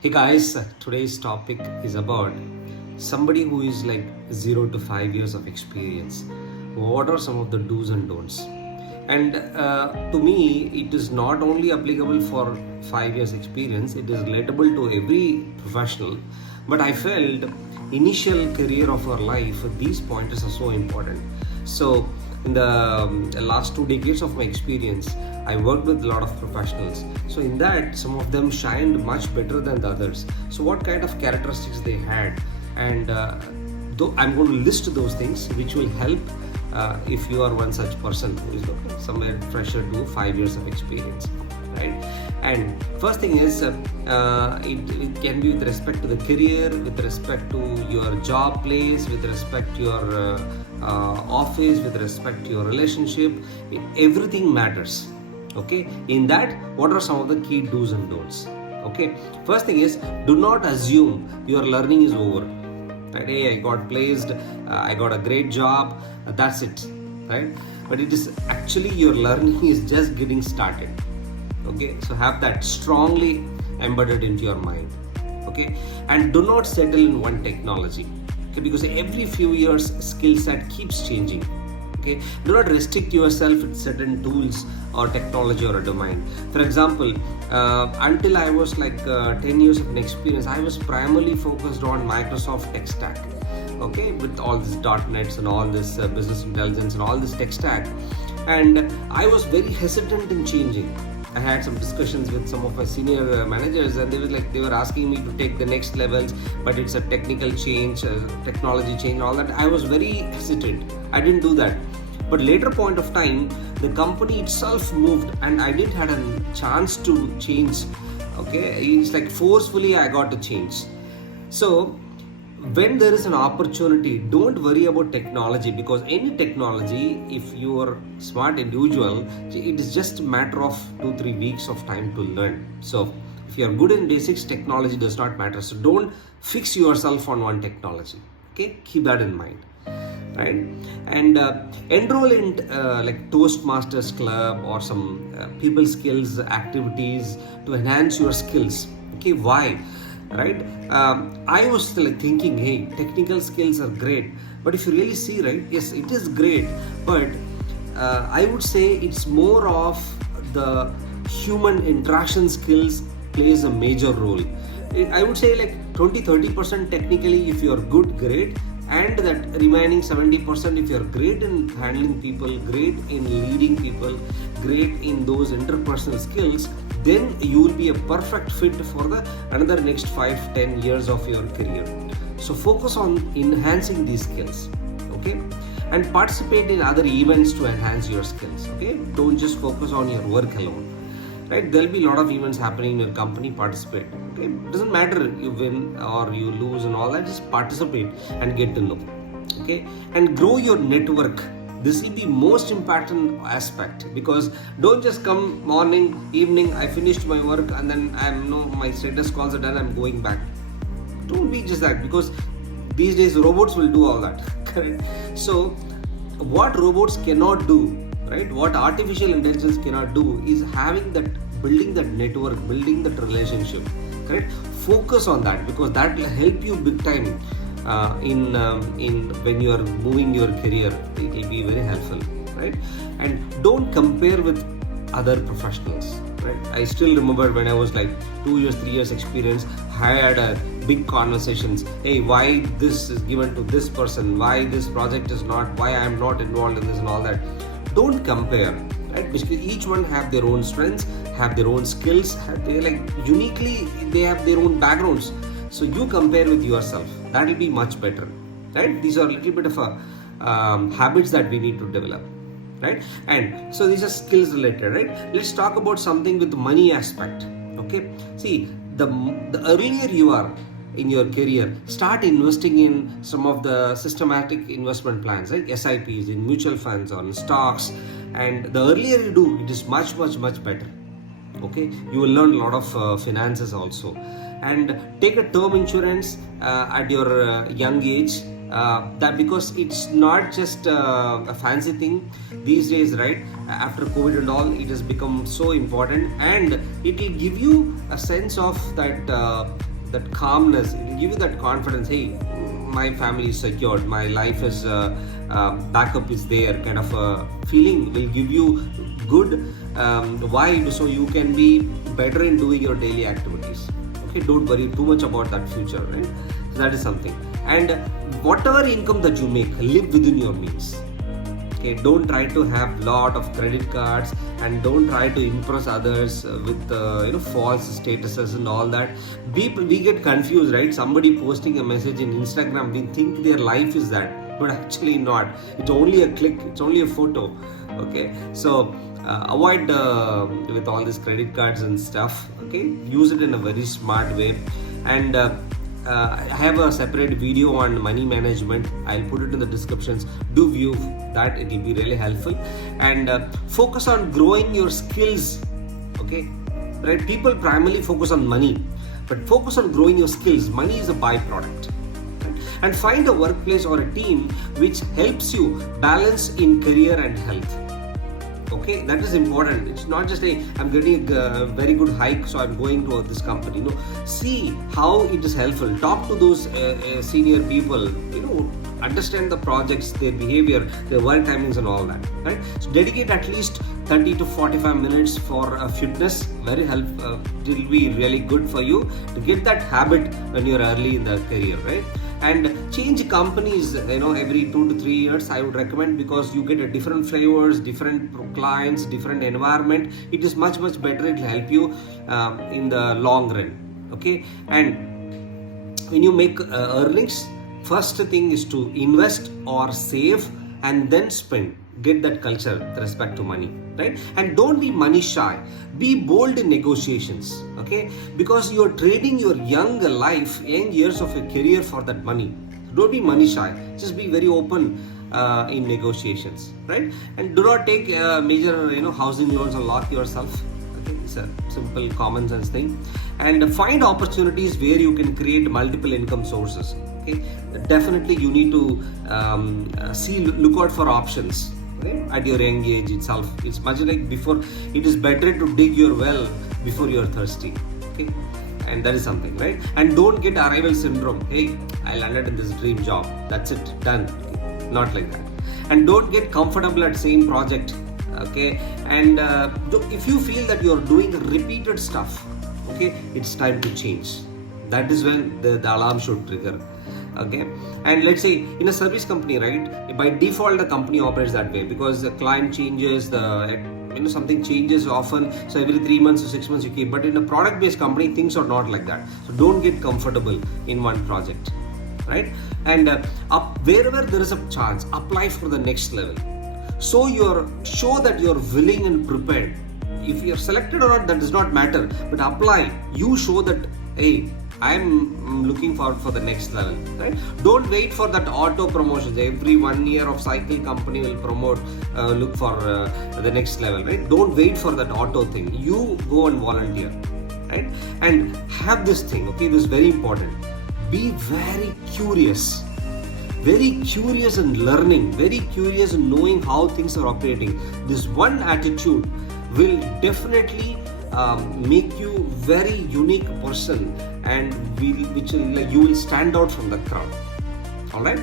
Hey guys, today's topic is about somebody who is like 0 to 5 years of experience. What are some of the do's and don'ts? And to me, it is not only applicable for 5 years experience, it is relatable to every professional. But I felt initial career of our life, these pointers are so important. So in the last 2 decades of my experience, I worked with a lot of professionals. So in that, some of them shined much better than the others. So what kind of characteristics they had, and though I'm going to list those things which will help if you are one such person who is somewhere fresher to 5 years of experience, right? And first thing is it can be with respect to the career, with respect to your job place, with respect to your office, with respect to your relationship. Everything matters. Okay, in that, what are some of the key do's and don'ts? Okay, first thing is, do not assume your learning is over. Right? Hey, I got placed, I got a great job, that's it, right? But it is actually your learning is just getting started. Okay, so have that strongly embedded into your mind. Okay, and do not settle in one technology. Okay, because every few years skill set keeps changing. Okay, do not restrict yourself with certain tools or technology or a domain. For example, until I was like 10 years of an experience, I was primarily focused on Microsoft tech stack. Okay, with all this .NETs and all this business intelligence and all this tech stack, and I was very hesitant in changing. I had some discussions with some of my senior managers, and they were asking me to take the next levels, but it's a technical change, technology change, all that. I was very hesitant. I didn't do that. But later point of time, the company itself moved, and I didn't had a chance to change. Okay, it's like forcefully I got to change. So when there is an opportunity, don't worry about technology, because any technology, if you are smart individual, it is just a matter of 2-3 weeks of time to learn. So if you are good in basics, technology does not matter. So don't fix yourself on one technology. Okay, keep that in mind, right? And enroll in like Toastmasters club or some people skills activities to enhance your skills. Okay, why? Right? I was like thinking, hey, technical skills are great, but if you really see, right, yes, it is great, but I would say it's more of the human interaction skills plays a major role. I would say like 20-30% technically if you are good, great, and that remaining 70% if you are great in handling people, great in leading people, great in those interpersonal skills, then you will be a perfect fit for the another next 5-10 years of your career. So focus on enhancing these skills. Okay, and participate in other events to enhance your skills. Okay, don't just focus on your work alone, right? There'll be a lot of events happening in your company. Participate. Okay, it doesn't matter you win or you lose and all that, just participate and get to know. Okay, and grow your network. This will be most important aspect, because don't just come morning, evening, I finished my work and then my status calls are done, I'm going back. Don't be just that, because these days robots will do all that. Correct? So what robots cannot do, right? What artificial intelligence cannot do is building that network, building that relationship. Correct? Focus on that, because that will help you big time. In when you are moving your career, it will be very helpful, right? And don't compare with other professionals, right? I still remember when I was like 2 years, 3 years experience, I had a big conversations. Hey, why this is given to this person? Why this project is not? Why I am not involved in this and all that? Don't compare, right? Because each one have their own strengths, have their own skills. They like uniquely, they have their own backgrounds. So you compare with yourself. That will be much better, right? These are a little bit of habits that we need to develop, right? And so these are skills related, right? Let's talk about something with the money aspect. Okay, see, the earlier you are in your career, start investing in some of the systematic investment plans, right? SIPs, in mutual funds, on stocks, and the earlier you do, it is much better. Okay, you will learn a lot of finances also. And take a term insurance at your young age, that because it's not just a fancy thing these days, right? After COVID and all, it has become so important, and it will give you a sense of that that calmness, it will give you that confidence. Hey, my family is secured, my life is backup is there, kind of a feeling will give you good vibe, so you can be better in doing your daily activities. Okay, don't worry too much about that future, right? So that is something. And whatever income that you make, live within your means. Okay, don't try to have lot of credit cards, and don't try to impress others with false statuses and all that. We get confused, right? Somebody posting a message in Instagram, we think their life is that, but actually not. It's only a click, it's only a photo. Okay, so avoid with all these credit cards and stuff. Okay, use it in a very smart way. And I have a separate video on money management. I'll put it in the descriptions. Do view that, it will be really helpful. And focus on growing your skills. Okay, right? People primarily focus on money, but focus on growing your skills. Money is a byproduct. Right? And find a workplace or a team which helps you balance in career and health. Okay, that is important. It's not just I'm getting a very good hike, so I'm going to this company. No, see how it is helpful. Talk to those senior people. Understand the projects, their behavior, their work timings, and all that. Right. So dedicate at least 30 to 45 minutes for fitness. Very helpful. It will be really good for you to get that habit when you're early in the career, right? And change companies, every 2 to 3 years, I would recommend, because you get a different flavors, different clients, different environment. It is much better. It will help you in the long run. Okay, and when you make earnings, first thing is to invest or save and then spend. Get that culture with respect to money, right? And don't be money shy. Be bold in negotiations, okay? Because you're trading your young years of your career for that money. Don't be money shy. Just be very open in negotiations, right? And do not take major, housing loans or lock yourself. Okay, it's a simple common sense thing. And find opportunities where you can create multiple income sources. Okay, definitely you need to look out for options. Right? At your young age itself, it's much like before. It is better to dig your well before you're thirsty. Okay, and that is something, right? And don't get arrival syndrome. Hey, I landed in this dream job. That's it, done. Not like that. And don't get comfortable at same project. Okay, and if you feel that you're doing repeated stuff, okay, it's time to change. That is when the alarm should trigger. Okay, and let's say in a service company, right, by default the company operates that way, because the client changes, something changes often, so every 3 months or 6 months you keep. But in a product based company, things are not like that. So don't get comfortable in one project, right? And wherever there is a chance, apply for the next level. So show that you're willing and prepared. If you're selected or not, that does not matter, but apply. You show that, hey, I'm looking forward for the next level, right? Don't wait for that auto promotions. Every 1 year of cycle, company will promote, look for the next level, right? Don't wait for that auto thing. You go and volunteer, right? And have this thing, okay? This is very important. Be very curious in learning, very curious in knowing how things are operating. This one attitude will definitely make you very unique person, and you will stand out from the crowd. All right.